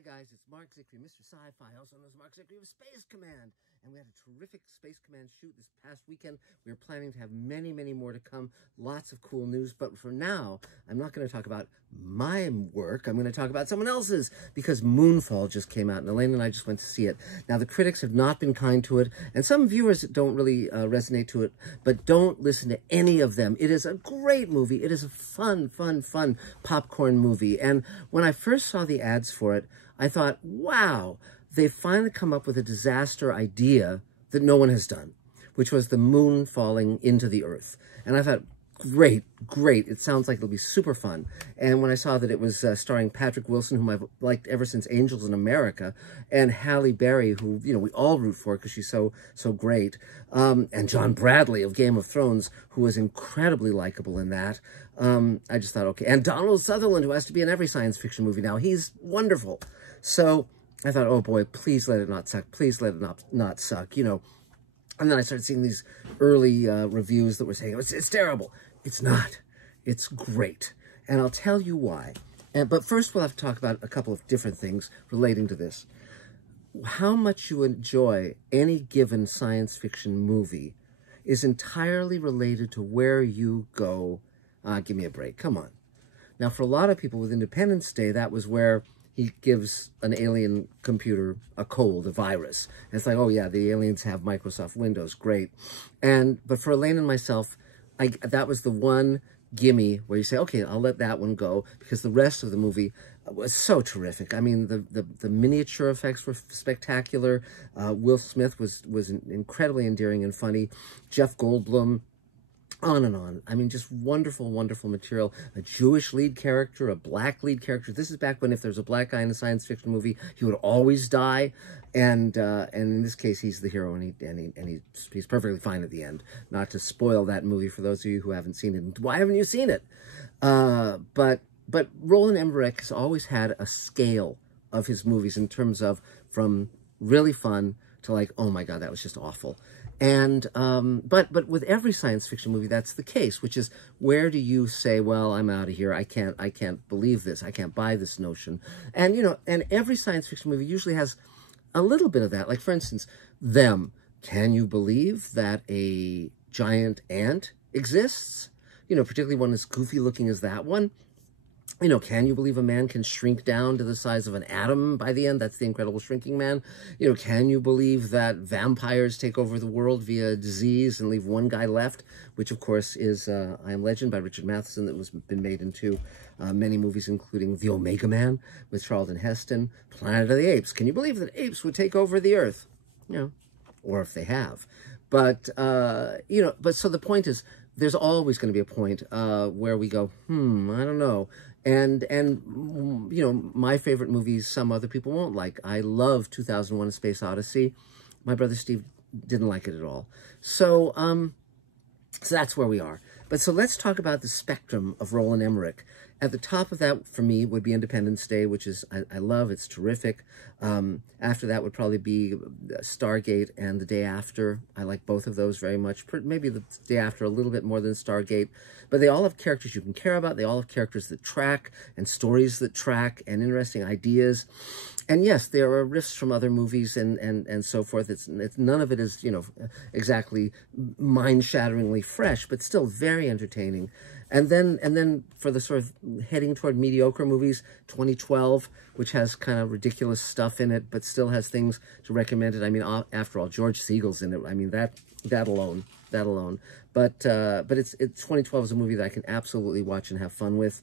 Hi guys, it's Mark Zickery, Mr. Sci-Fi, also known as Mark Zickery of Space Command. And we had a terrific Space Command shoot this past weekend. We are planning to have many, many more to come. Lots of cool news. But for now, I'm not going to talk about my work. I'm going to talk about someone else's, because Moonfall just came out, and Elaine and I just went to see it. Now, the critics have not been kind to it, and some viewers don't really resonate to it, but don't listen to any of them. It is a great movie. It is a fun popcorn movie. And when I first saw the ads for it, I thought, wow, they've finally come up with a disaster idea that no one has done, which was the moon falling into the earth. And I thought, great. It sounds like it'll be super fun. And when I saw that it was starring Patrick Wilson, whom I've liked ever since Angels in America, and Halle Berry, who, you know, we all root for because she's so great, and John Bradley of Game of Thrones, who was incredibly likable in that, I just thought, okay. And Donald Sutherland, who has to be in every science fiction movie now. He's wonderful. So I thought, oh boy, please let it not suck. Please let it not suck, you know. And then I started seeing these early reviews that were saying, it's terrible. It's not. It's great. And I'll tell you why. But first, we'll have to talk about a couple of different things relating to this. How much you enjoy any given science fiction movie is entirely related to where you go. Give me a break. Come on. Now, for a lot of people with Independence Day, that was where he gives an alien computer a cold, a virus. And it's like, oh yeah, the aliens have Microsoft Windows, great. But for Elaine and myself, that was the one gimme where you say, okay, I'll let that one go, because the rest of the movie was so terrific. I mean, the miniature effects were spectacular. Will Smith was incredibly endearing and funny. Jeff Goldblum, on and on. I mean, just wonderful material. A Jewish lead character, a black lead character. This is back when if there's a black guy in a science fiction movie, he would always die. And in this case, he's the hero, and he's perfectly fine at the end. Not to spoil that movie for those of you who haven't seen it. Why haven't you seen it? But Roland Emmerich has always had a scale of his movies in terms of from really fun to like, oh my God, that was just awful. And, but with every science fiction movie, that's the case, which is, where do you say, well, I'm out of here. I can't believe this. I can't buy this notion. And, you know, and every science fiction movie usually has a little bit of that. Like, for instance, Them. Can you believe that a giant ant exists? You know, particularly one as goofy looking as that one. You know, can you believe a man can shrink down to the size of an atom by the end? That's The Incredible Shrinking Man. You know, can you believe that vampires take over the world via disease and leave one guy left? Which, of course, is I Am Legend by Richard Matheson, that was been made into many movies, including The Omega Man with Charlton Heston, Planet of the Apes. Can you believe that apes would take over the Earth? You know, or if they have. But, you know, but so the point is, there's always going to be a point where we go, I don't know. And you know, my favorite movies, some other people won't like. I love 2001: A Space Odyssey. My brother Steve didn't like it at all. So, so that's where we are. But so let's talk about the spectrum of Roland Emmerich. At the top of that, for me, would be Independence Day, which is, I love, it's terrific. After that would probably be Stargate and The Day After. I like both of those very much. Maybe The Day After a little bit more than Stargate. But they all have characters you can care about. They all have characters that track, and stories that track, and interesting ideas. And yes, there are riffs from other movies and so forth. It's none of it is, you know, exactly mind-shatteringly fresh, but still very entertaining. And then for the sort of heading toward mediocre movies, 2012, which has kind of ridiculous stuff in it, but still has things to recommend it. I mean, after all, George Siegel's in it. I mean, that alone. But it's 2012 is a movie that I can absolutely watch and have fun with.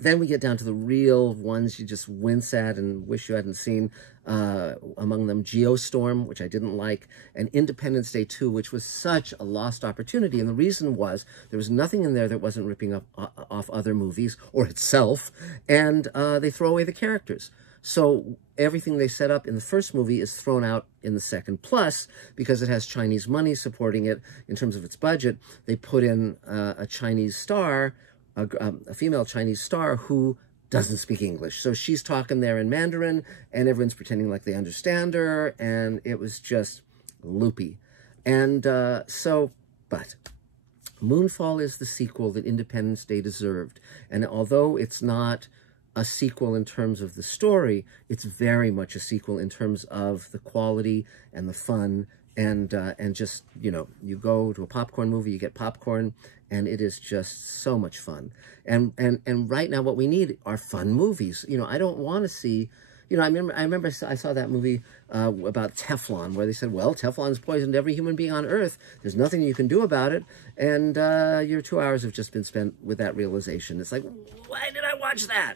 Then we get down to the real ones you just wince at and wish you hadn't seen. Among them, Geostorm, which I didn't like, and Independence Day 2, which was such a lost opportunity. And the reason was there was nothing in there that wasn't ripping off other movies or itself, and they throw away the characters. So everything they set up in the first movie is thrown out in the second. Plus, because it has Chinese money supporting it in terms of its budget, they put in a Chinese star, a female Chinese star who doesn't speak English. So she's talking there in Mandarin, and everyone's pretending like they understand her, and it was just loopy. And but Moonfall is the sequel that Independence Day deserved. And although it's not a sequel in terms of the story. It's very much a sequel in terms of the quality and the fun, and just, you know, you go to a popcorn movie, you get popcorn, and it is just so much fun. And right now what we need are fun movies. You know, I don't want to see, you know, I remember I saw that movie about Teflon, where they said, well, Teflon's poisoned every human being on Earth. There's nothing you can do about it. And your 2 hours have just been spent with that realization. It's like, why did I watch that?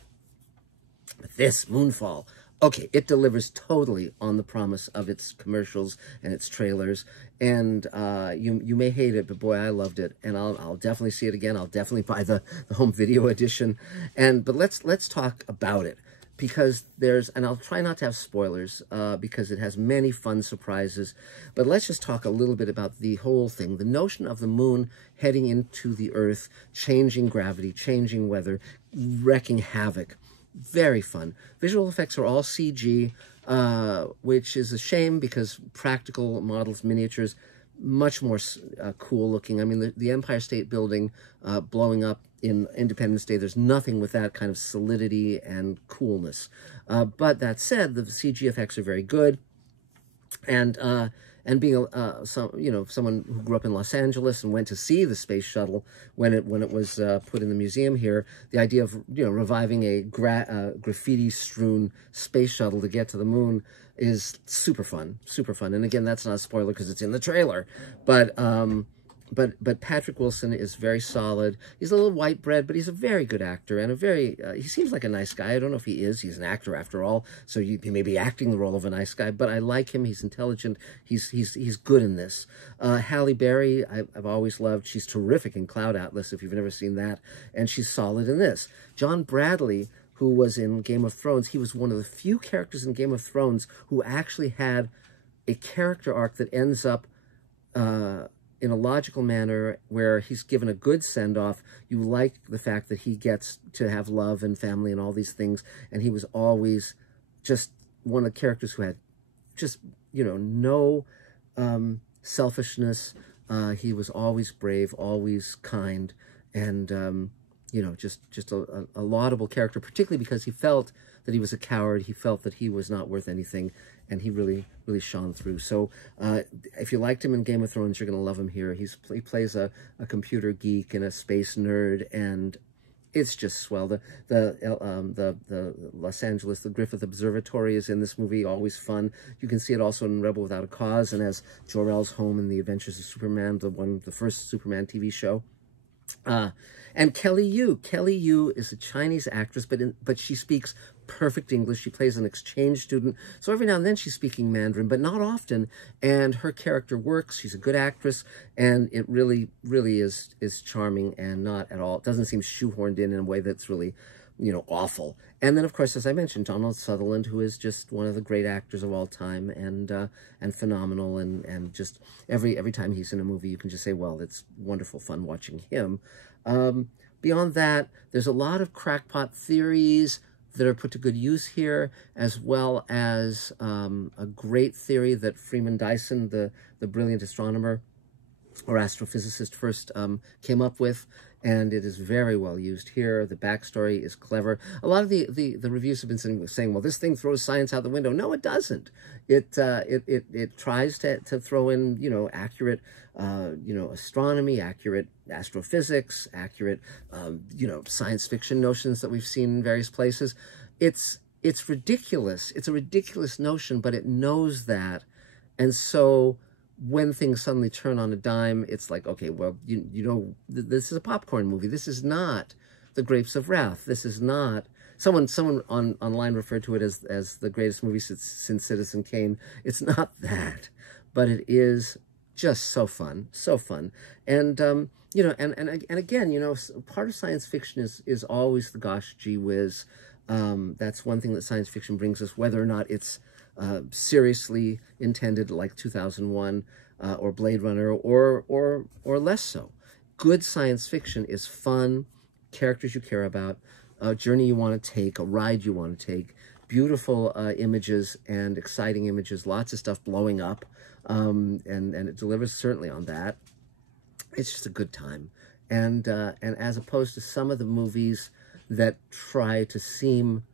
But this, Moonfall, okay, it delivers totally on the promise of its commercials and its trailers. And you may hate it, but boy, I loved it. And I'll definitely see it again. I'll definitely buy the home video edition. But let's talk about it. Because and I'll try not to have spoilers, because it has many fun surprises, but let's just talk a little bit about the whole thing. The notion of the moon heading into the Earth, changing gravity, changing weather, wreaking havoc. Very fun. Visual effects are all CG, which is a shame because practical models, miniatures, much more cool looking. I mean, the Empire State Building blowing up in Independence Day, there's nothing with that kind of solidity and coolness. But that said, the CG effects are very good. And being someone who grew up in Los Angeles and went to see the space shuttle when it was put in the museum here, the idea of reviving a graffiti-strewn space shuttle to get to the moon is super fun, super fun. And again, that's not a spoiler because it's in the trailer, but Patrick Wilson is very solid. He's a little white bread, but he's a very good actor and he seems like a nice guy. I don't know if he is. He's an actor after all, so he may be acting the role of a nice guy, but I like him. He's intelligent. He's good in this. Halle Berry, I've always loved. She's terrific in Cloud Atlas, if you've never seen that, and she's solid in this. John Bradley, who was in Game of Thrones, he was one of the few characters in Game of Thrones who actually had a character arc that ends up in a logical manner where he's given a good send-off. You like the fact that he gets to have love and family and all these things, and he was always just one of the characters who had just, no selfishness. He was always brave, always kind, and, just a laudable character, particularly because he felt that he was a coward. He felt that he was not worth anything, and he really, really shone through. So if you liked him in Game of Thrones, you're going to love him here. He plays a computer geek and a space nerd, and it's just swell. The Los Angeles, the Griffith Observatory is in this movie, always fun. You can see it also in Rebel Without a Cause, and as Jor-El's home in The Adventures of Superman, the first Superman TV show. And Kelly Yu. Kelly Yu is a Chinese actress, but she speaks perfect English. She plays an exchange student, so every now and then she's speaking Mandarin, but not often. And her character works. She's a good actress, and it really, really is charming and not at all. It doesn't seem shoehorned in a way that's really, awful. And then, of course, as I mentioned, Donald Sutherland, who is just one of the great actors of all time, and phenomenal, and just every time he's in a movie, you can just say, well, it's wonderful fun watching him. Beyond that, there's a lot of crackpot theories that are put to good use here, as well as a great theory that Freeman Dyson, the brilliant astronomer or astrophysicist, first came up with, and it is very well used here. The backstory is clever. A lot of the reviews have been saying, well, this thing throws science out the window. No, it doesn't. It tries to throw in, accurate, astronomy, accurate astrophysics, accurate, science fiction notions that we've seen in various places. It's ridiculous. It's a ridiculous notion, but it knows that. And so when things suddenly turn on a dime, it's like, okay, well, this is a popcorn movie. This is not The Grapes of Wrath. This is not... Someone online referred to it as the greatest movie since Citizen Kane. It's not that, but it is just so fun, so fun. And, and again, part of science fiction is always the gosh, gee whiz. That's one thing that science fiction brings us, whether or not it's seriously intended, like 2001 or Blade Runner, or less so. Good science fiction is fun, characters you care about, a journey you want to take, a ride you want to take, beautiful images and exciting images, lots of stuff blowing up, and it delivers certainly on that. It's just a good time. And as opposed to some of the movies that try to seem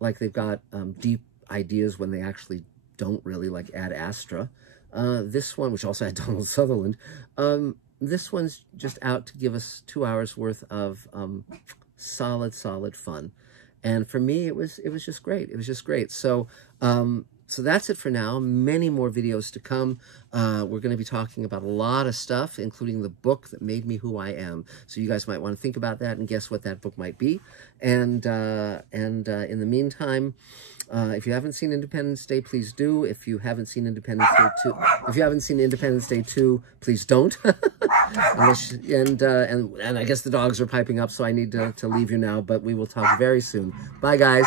like they've got deep ideas when they actually don't really, like Ad Astra. This one, which also had Donald Sutherland, this one's just out to give us 2 hours worth of solid fun. And for me, it was just great. It was just great. So, so that's it for now. Many more videos to come. We're going to be talking about a lot of stuff, including the book that made me who I am. So you guys might want to think about that and guess what that book might be. And in the meantime, if you haven't seen Independence Day, please do. If you haven't seen Independence Day 2, please don't. and I guess the dogs are piping up, so I need to leave you now. But we will talk very soon. Bye, guys.